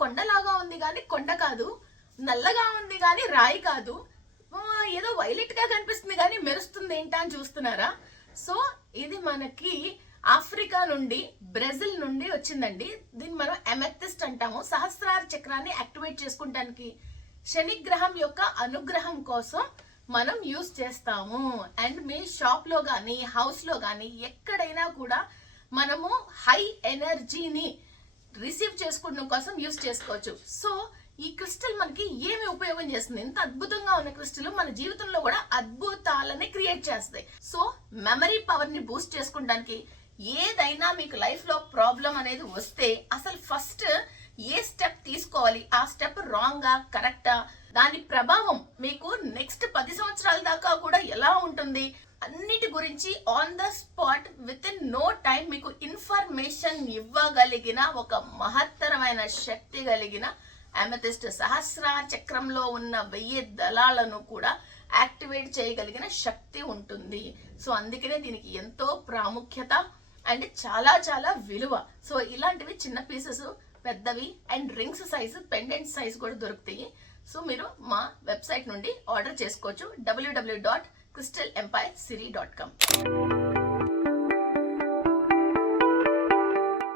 కొండలాగా ఉంది కానీ కొండ కాదు, నల్లగా ఉంది కానీ రాయి కాదు, ఏదో వైలెట్ గా కనిపిస్తుంది కానీ మెరుస్తుంది ఏంటా అని చూస్తున్నారా? సో ఇది మనకి ఆఫ్రికా నుండి, బ్రెజిల్ నుండి వచ్చిందండి. దీన్ని మనం ఎమెథిస్ట్ అంటాము. సహస్రార చక్రాన్ని యాక్టివేట్ చేసుకుంటానికి, శని గ్రహం యొక్క అనుగ్రహం కోసం మనం యూజ్ చేస్తాము. అండ్ మీ షాప్ లో కానీ, హౌస్ లో కానీ ఎక్కడైనా కూడా మనము హై ఎనర్జీని రిసీవ్ చేసుకోవడం కోసం యూజ్ చేసుకోవచ్చు. సో ఈ క్రిస్టల్ మనకి ఏమి ఉపయోగం చేస్తుంది? ఇంత అద్భుతంగా ఉన్న క్రిస్టల్ మన జీవితంలో కూడా అద్భుతాలని క్రియేట్ చేస్తాయి. సో మెమరీ పవర్ ని బూస్ట్ చేసుకోవడానికి, ఏదైనా మీకు లైఫ్ లో ప్రాబ్లం అనేది వస్తే అసలు ఫస్ట్ ఏ స్టెప్ తీసుకోవాలి, ఆ స్టెప్ రాంగా కరెక్టా, దాని ప్రభావం మీకు నెక్స్ట్ 10 సంవత్సరాల దాకా కూడా ఎలా ఉంటుంది, అన్నిటి గురించి on the spot within no time మీకు ఇన్ఫర్మేషన్ ఇవ్వగలిగిన ఒక మహత్తరమైన శక్తి కలిగిన అమెథిస్ట్, సహస్రార చక్రంలో ఉన్న 1000 దళాలను కూడా యాక్టివేట్ చేయగలిగిన శక్తి ఉంటుంది. సో అందుకనే దీనికి ఎంతో ప్రాముఖ్యత అండ్ చాలా చాలా విలువ. సో ఇలాంటివి చిన్న పీసెస్, పెద్దవి and rings size, pendant size కూడా దొరుకుతాయి. సో మీరు మా వెబ్సైట్ నుండి ఆర్డర్ చేసుకోవచ్చు, www.crystalempire.com.